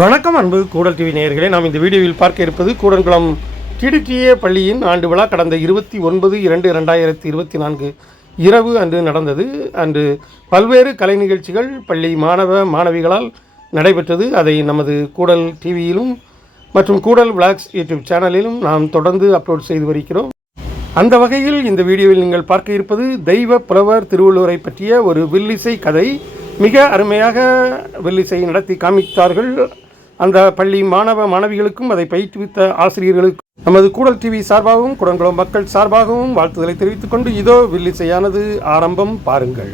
வணக்கம் அன்பு கூடல் டிவி நேயர்களே. நாம் இந்த வீடியோவில் பார்க்க இருப்பது கூடன்குளம் டிடிடிஏ பள்ளியின் ஆண்டு விழா கடந்த இருபத்தி ஒன்பது இரண்டு இரண்டாயிரத்தி இருபத்தி நான்கு இரவு அன்று நடந்தது. அன்று பல்வேறு கலை நிகழ்ச்சிகள் பள்ளி மாணவ மாணவிகளால் நடைபெற்றது. அதை நமது கூடல் டிவியிலும் மற்றும் கூடல் விளாக்ஸ் யூடியூப் சேனலிலும் நாம் தொடர்ந்து அப்லோட் செய்து வருகிறோம். அந்த வகையில் இந்த வீடியோவில் நீங்கள் பார்க்க இருப்பது தெய்வ புலவர் திருவள்ளுவரை பற்றிய ஒரு வில்லிசை கதை. மிக அருமையாக வில்லிசை நடத்தி காமித்தார்கள் அந்த பள்ளி மாணவ மாணவிகளுக்கும் அதை பயிற்றுவித்த ஆசிரியர்களுக்கும் நமது கூடல் டிவி சார்பாகவும் குடங்குளம் மக்கள் சார்பாகவும் வாழ்த்துதலை தெரிவித்துக் கொண்டு இதோ வில்லிசையானது ஆரம்பம் பாருங்கள்.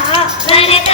を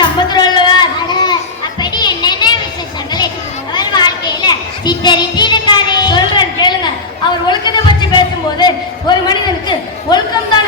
நம்பதுள்ளவர் அப்படி என்னென்ன விசேஷங்களை அவர் வாழ்க்கையில சித்தரித்திருக்காரு சொல்றேன் கேளுங்க. அவர் ஒழுக்கத்தை பற்றி பேசும்போது ஒரு மனிதனுக்கு ஒழுக்கம் தான்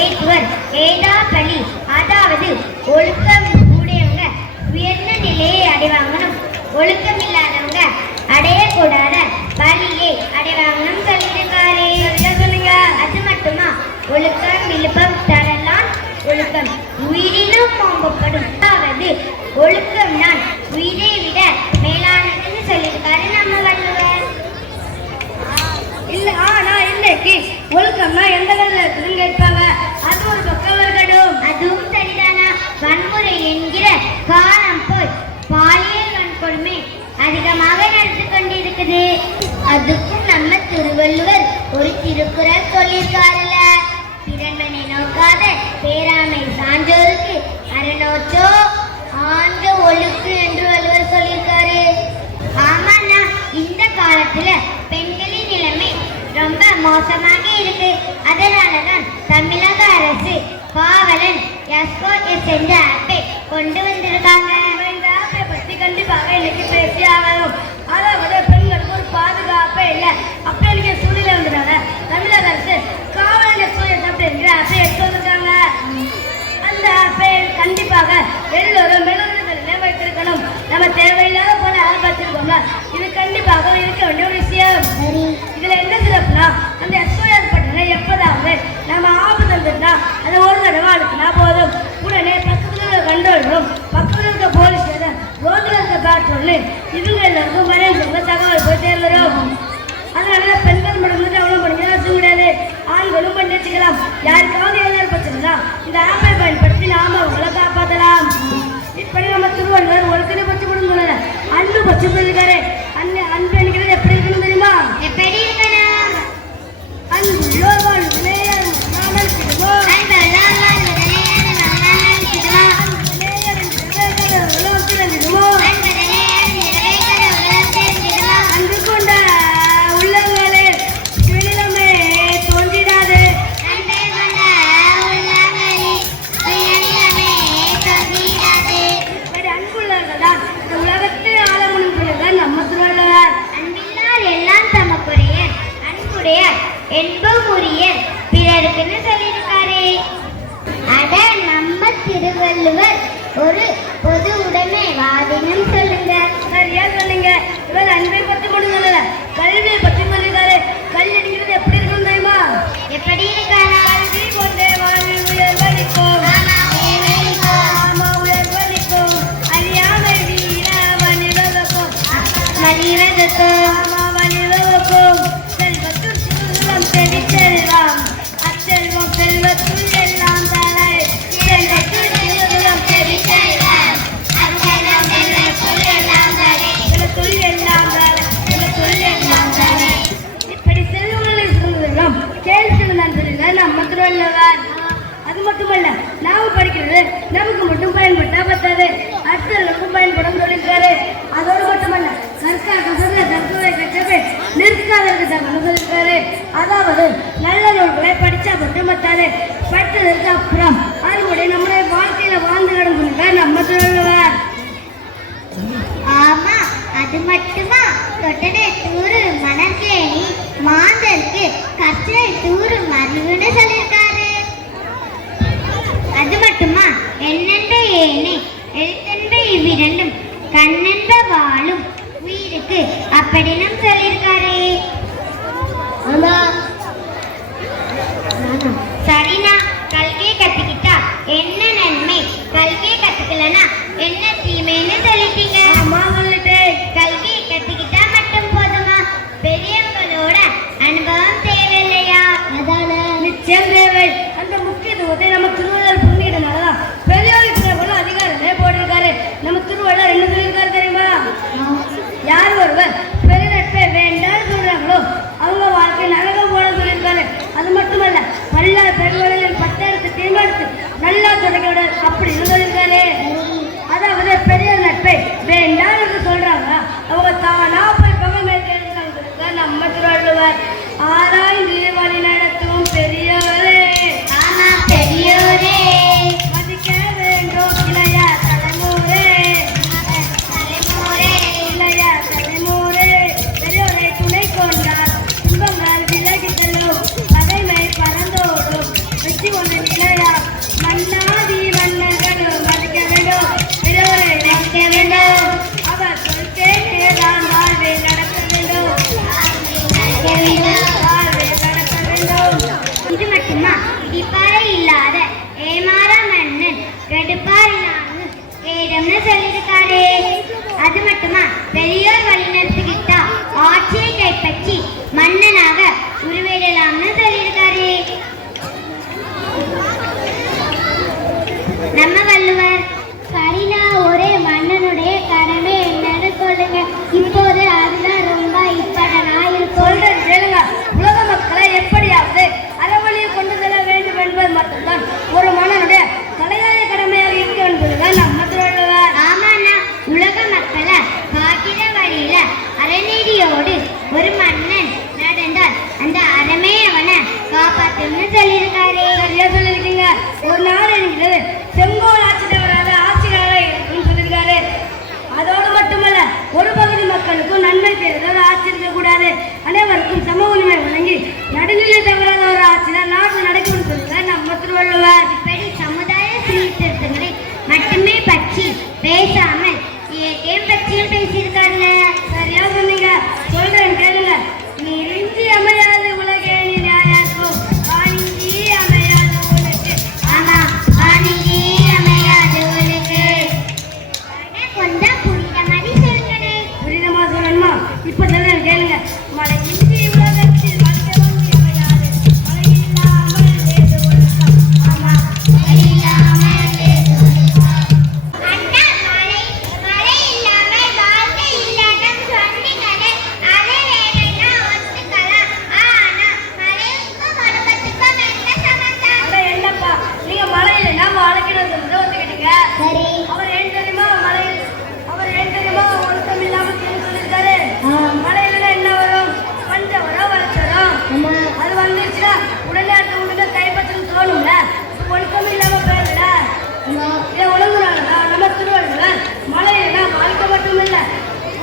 ஏற்றுவர். ஏதா பலி அதாவது ஒழுக்கம் உடையவங்க உயர்ந்த நிலையை அடைவாங்கணும். ஒழுக்கம் இல்லாதவங்க அடையக்கூடாத பலியை அடைவாங்கணும் சொல்லியிருக்காரே சொல்லுங்க அது மட்டுமா? ஒழுக்கம் விழுப்பம் தரலாம் ஒழுக்கம். உயிரினும் ஓம்பப்படும். அதாவது ஒழுக்கம் தான் உயிரை விட மேலானதுன்னு சொல்லியிருக்காரு நம்ம வள்ளுவர். இல்ல ஆனா இன்னைக்கு ஒழுக்கம்னா எந்த கதையில இருக்குதுன்னு கேட்பாங்க? அது ஒரு பக்கம் இருக்கட்டும். அதுவும் சரிதானா? வன்முறை என்கிற காலம் போய் பாலியல் வன்கொடுமை அதிகமாக நடந்து கொண்டிருக்குது. அதுக்கும் நம்ம திருவள்ளுவர் ஒரு திருக்குறள் சொல்லியிருக்காருல்ல. பிறன்மனை நோக்காத பேராமை சான்றோருக்கு அரணோச்சோ ஆண்ட ஒழுக்கு என்று வள்ளுவர் சொல்லியிருக்காரு. ஆமாண்ணா இந்த காலத்துல பெண்களின் ரொம்ப மோசமாக இருக்கு. அதனாலதான் தமிழக அரசு பாவலன் எஸ்கோ எஸ் என்ற ஆப்பை கொண்டு வந்திருக்காங்க. இந்த ஆப்பை பத்தி கண்டிப்பாக இன்னைக்கு பேசி ஆகணும் அதாவது பெண்களுக்கு ஒரு பாதுகாப்பே இல்லை. அப்படி எனக்கு சூழ்நிலை வந்துட்டாங்க தமிழக அரசு காவலன் எக்ஸ்போஸ் அப்படிங்கிற ஆப்பை எடுத்து வந்திருக்காங்க. அந்த ஆப்பை கண்டிப்பாக எல்லோரும் மெழுகுகளில் வைத்திருக்கணும் நம்ம தேவையில்லாத போல ஆப் வச்சிருக்கோம்ல இது கண்டிப்பாக இருக்க வேண்டிய ஒரு விஷயம். இதுல என்ன சிறப்புனா அந்த எஸ்ஓஎஸ் பட்டனை எப்போதாவது நம்ம ஆப்பு தந்துட்டா அதை ஒரு தடவை அழுத்தினா போதும். உடனே பக்கத்துல இருக்க கண்ட்ரோல் ரூம் பக்கத்துல இருக்க போலீஸ் ஸ்டேஷன் ரோட்ல இருக்க பேட்ரோல் இவங்க எல்லாருக்கும் மறைய தகவல் போய் சேர்ந்துடும் அதனால பெண்கள் மட்டும் வந்து டெவலப் பண்ணி அவசியம் கிடையாது ஆண்களும் பண்ணி வச்சுக்கலாம். யாருக்காவது ஏதாவது பிரச்சனைனா இந்த ஆப்பை பயன்படுத்தி நாம அவங்கள அன்பு பற்றி மட்டுமல்ல நாம படிக்கிறது நமக்கு மட்டும் பயன்பட்டா பத்தாது அடுத்தவர்களுக்கும் பயன்படும் சொல்லியிருக்காரு அதோடு மட்டுமல்ல சர்க்கார் கசந்த கற்கவை கற்றவை நிற்காதற்கு அதாவது நல்ல நூல்களை படித்தா மட்டும் பத்தாது படித்ததற்கு அப்புறம் அதனுடைய நம்முடைய வாழ்க்கையில வாழ்ந்து கிடந்துருக்க நம்ம சொல்லுவார் ஆமா அது மட்டுமா? தொட்டனை தூரு மணற்கேணி மாந்தருக்கு கற்றை தூரு மருவுன்னு சொல்லியிருக்காரு. அது மட்டுமா? என்னென்ற ஏனே எழுத்தென்ப இவ்விரண்டும் கண்ணென்ற வாழும் இருக்கு. அப்படின்னு சொல்லியிருக்காரு. ஆமா. சரினா கல்வியை கத்துக்கிட்டா என்ன நன்மை? கல்வியை கத்துக்கலனா என்ன தீமைன்னு சொல்லிட்டீங்க. அம்மா சொல்லிட்டு. கல்வியை கத்துக்கிட்டா மட்டும் போதுமா? பெரியவங்களோட அனுபவம் தேவையில்லையா? அதான நிச்சயம் தேவை. அந்த முக்கியத்துவத்தை நம்ம திருவள்ளுவர் புரிஞ்சுக்கிட்டனால பெரியவர்களுக்கு அதிகாரமே போட்டிருக்காரு. நம்ம திருவள்ளுவர் என்ன சொல்லியிருக்காரு தெரியுமா?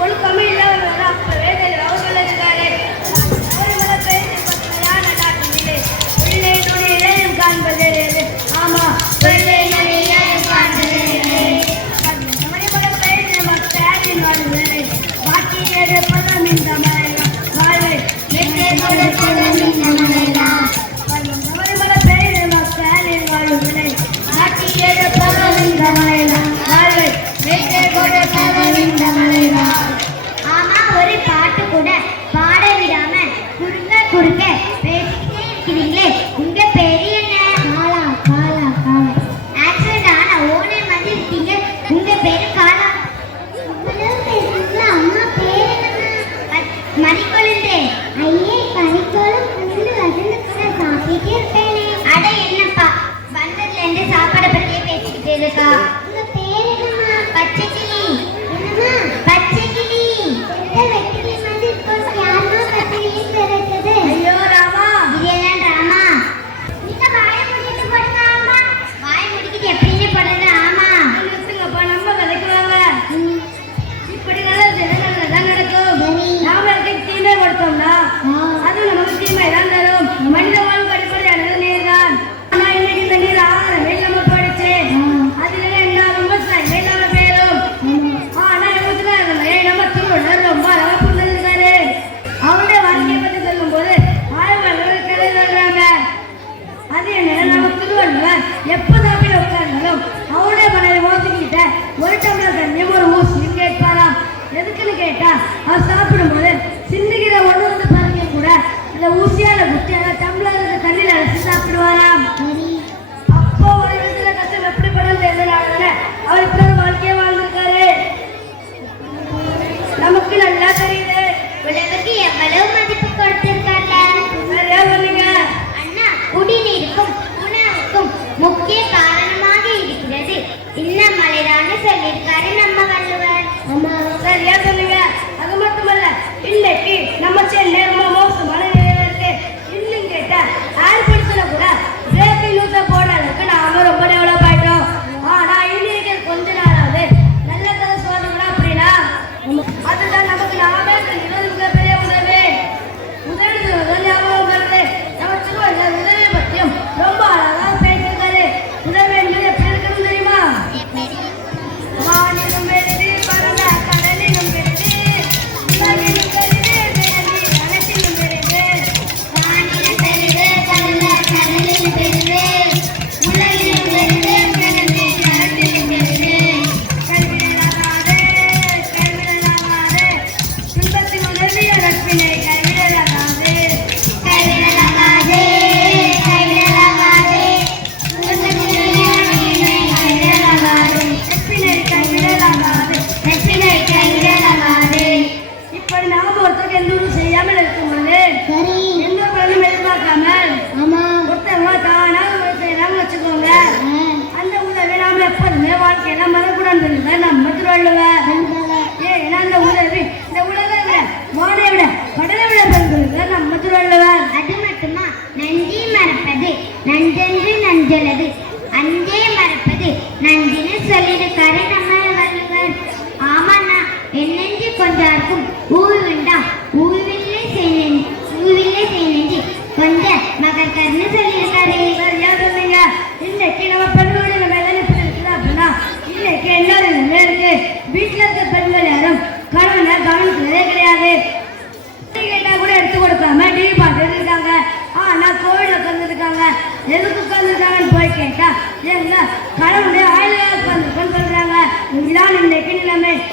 ஒழுக்கமே இல்லாம Dia.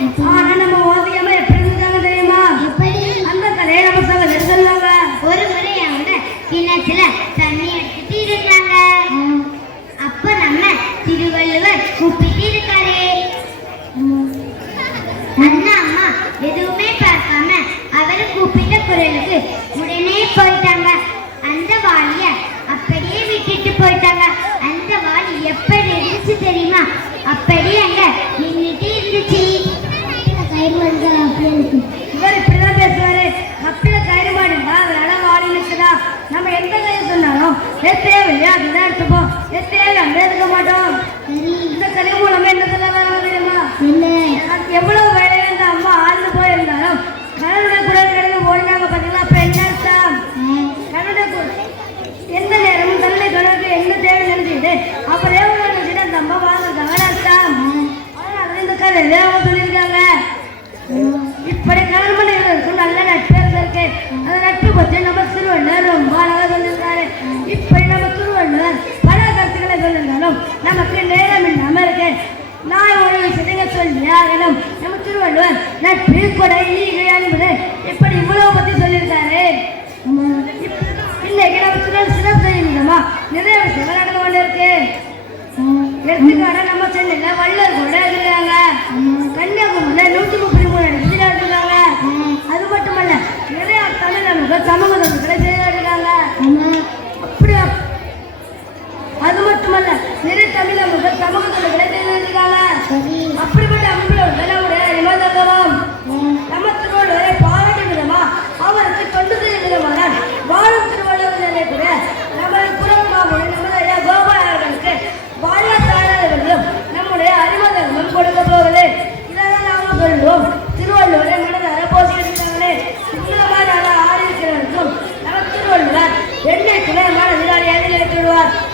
I'm time. பற்றி நம்ம திருவள்ளுவர் ரொம்ப அழகாக சொல்லியிருக்காரு. இப்படி நம்ம திருவள்ளுவர் பல கருத்துக்களை சொல்லியிருந்தாலும் நமக்கு நேரம் இல்லாமல் இருக்கு. நான் ஒரு விஷயத்தை சொல்லி ஆகணும். நம்ம திருவள்ளுவர் நான் கொடை ஈகை அன்பு இப்படி இவ்வளவு பற்றி சொல்லியிருக்காரு. இன்னைக்கு நம்ம திருவள்ளுவர் சிறப்பு செய்யும் விதமா நிறைய விஷயங்கள் நடந்து கொண்டு இருக்கு எடுத்துக்காட நம்ம சென்னையில் வள்ளல் கூட இருக்கிறாங்க கன்னியாகுமரியில் நூற்றி முப்பத்தி மூணு நிறைய தமிழர்கள் சமூகங்களை செயலாடுகிறாங்க அப்படியா? அது மட்டுமல்ல நிறைய தமிழர்கள் சமூகங்களை செயலாடுகிறாங்க அப்படிப்பட்ட அமைப்புகள் ஒரு நிபந்தகம் நமத்துக்குள் வரை பாராட்டு விதமா அவருக்கு தொண்டு செய்யும் விதமாக வாழும் திருவள்ளுவர்களை கூட நமது குரங்காமும் நமது கோபால் அவர்களுக்கு வாழ்வாதாரர்களும் நம்முடைய அறிவதங்களும் கொடுக்க இதெல்லாம் நாம சொல்வோம் திருவள்ளுவரை என்ன சிவனமான அதிகாரி எடுத்து விடுவார்.